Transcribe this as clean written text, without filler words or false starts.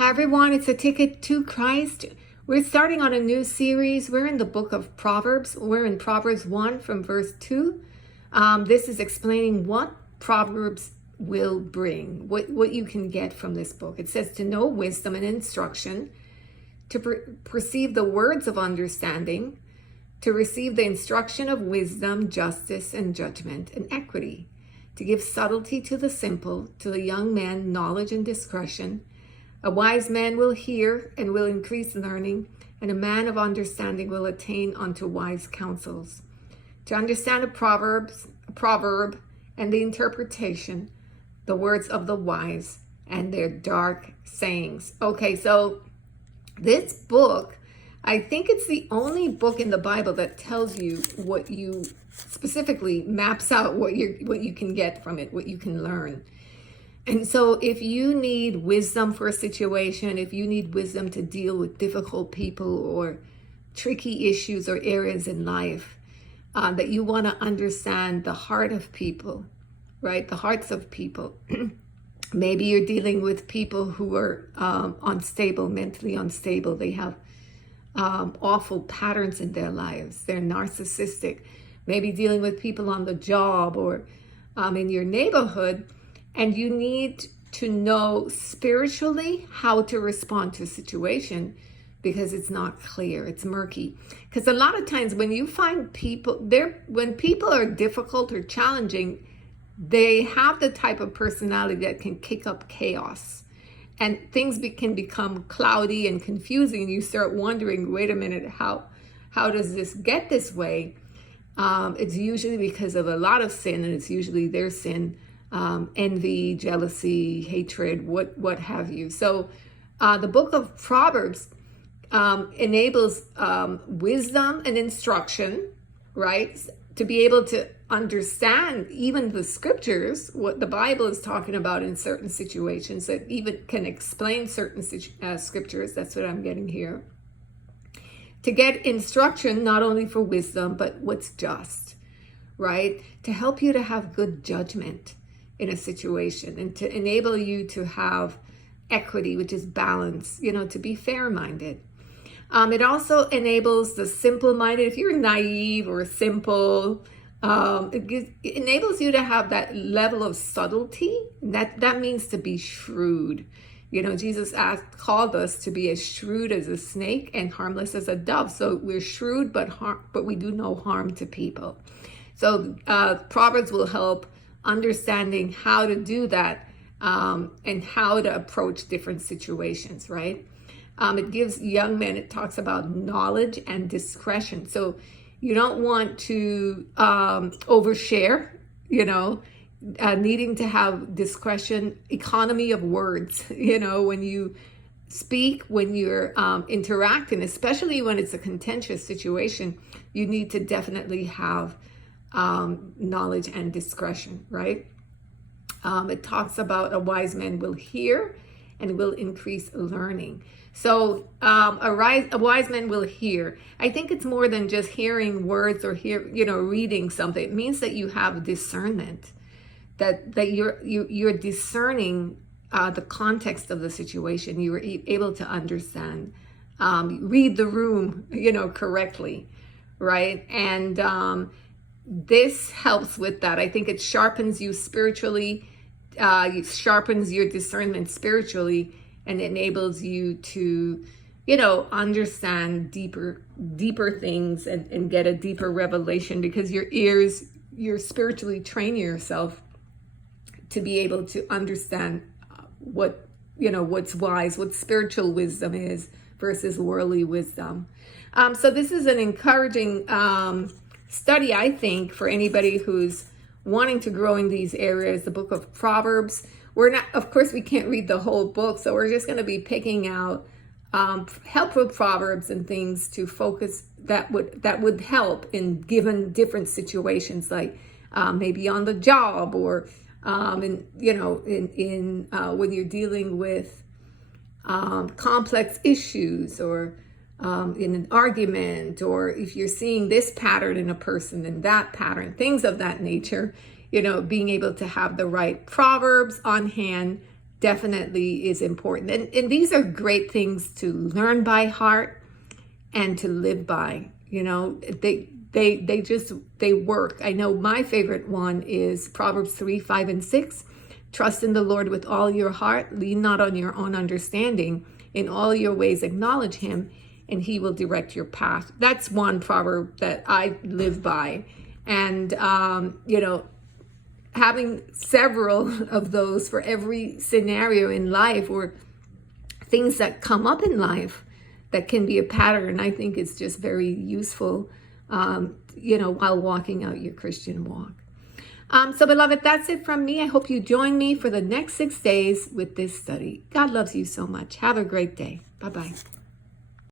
Hi everyone, it's A Ticket to Christ. We're starting on a new series. We're in the book of Proverbs. We're in Proverbs 1 from verse 2. This is explaining what Proverbs will bring, what you can get from this book. It says to know wisdom and instruction, to perceive the words of understanding, to receive the instruction of wisdom, justice, and judgment, and equity, to give subtlety to the simple, to the young man knowledge and discretion. A wise man will hear and will increase learning, and a man of understanding will attain unto wise counsels. To understand a proverb, and the interpretation, the words of the wise, and their dark sayings. Okay, so this book, I think it's the only book in the Bible that tells you what you specifically maps out what you can get from it, what you can learn. And so if you need wisdom for a situation, if you need wisdom to deal with difficult people or tricky issues or areas in life, that you want to understand the heart of people, right? The hearts of people. Maybe you're dealing with people who are unstable, mentally unstable. They have awful patterns in their lives. They're narcissistic. Maybe dealing with people on the job or in your neighborhood. And you need to know spiritually how to respond to a situation because it's not clear, it's murky. Because a lot of times when you find people, when people are difficult or challenging, they have the type of personality that can kick up chaos. And things can become cloudy and confusing. And you start wondering, wait a minute, how does this get this way? It's usually because of a lot of sin, and it's usually their sin. Envy, jealousy, hatred, what have you. So the book of Proverbs enables wisdom and instruction, right? To be able to understand even the scriptures, what the Bible is talking about in certain situations, that even can explain certain scriptures. That's what I'm getting here. To get instruction, not only for wisdom, but what's just, right? To help you to have good judgment in a situation, and to enable you to have equity, which is balance, to be fair-minded. It also enables the simple-minded. If you're naive or simple, it enables you to have that level of subtlety. That means to be shrewd. Jesus called us to be as shrewd as a snake and harmless as a dove. So we're shrewd, but we do no harm to people. So Proverbs will help understanding how to do that and how to approach different situations, right? It gives young men, it talks about knowledge and discretion. So you don't want to overshare, needing to have discretion, economy of words, when you speak, when you're interacting, especially when it's a contentious situation, you need to definitely have knowledge and discretion, right? It talks about a wise man will hear and will increase learning. So a wise man will hear. I think it's more than just hearing words or reading something. It means that you have discernment, that you're discerning the context of the situation. You were able to understand, read the room, correctly, right? And this helps with that. I think it sharpens you spiritually, it sharpens your discernment spiritually, and enables you to, understand deeper things and get a deeper revelation, because you're spiritually training yourself to be able to understand what's wise, what spiritual wisdom is versus worldly wisdom. So this is an encouraging study, I think, for anybody who's wanting to grow in these areas. The book of Proverbs, of course we can't read the whole book, so we're just going to be picking out helpful proverbs and things to focus that would help in given different situations, like maybe on the job, or when you're dealing with complex issues, or in an argument, or if you're seeing this pattern in a person and that pattern, things of that nature, being able to have the right proverbs on hand definitely is important. And these are great things to learn by heart and to live by. You know, they work. I know my favorite one is Proverbs 3, 5, and 6. Trust in the Lord with all your heart. Lean not on your own understanding. In all your ways acknowledge him, and he will direct your path. That's one proverb that I live by. And, you know, having several of those for every scenario in life or things that come up in life that can be a pattern, I think is just very useful, you know, while walking out your Christian walk. So beloved, that's it from me. I hope you join me for the next 6 days with this study. God loves you so much. Have a great day. Bye-bye.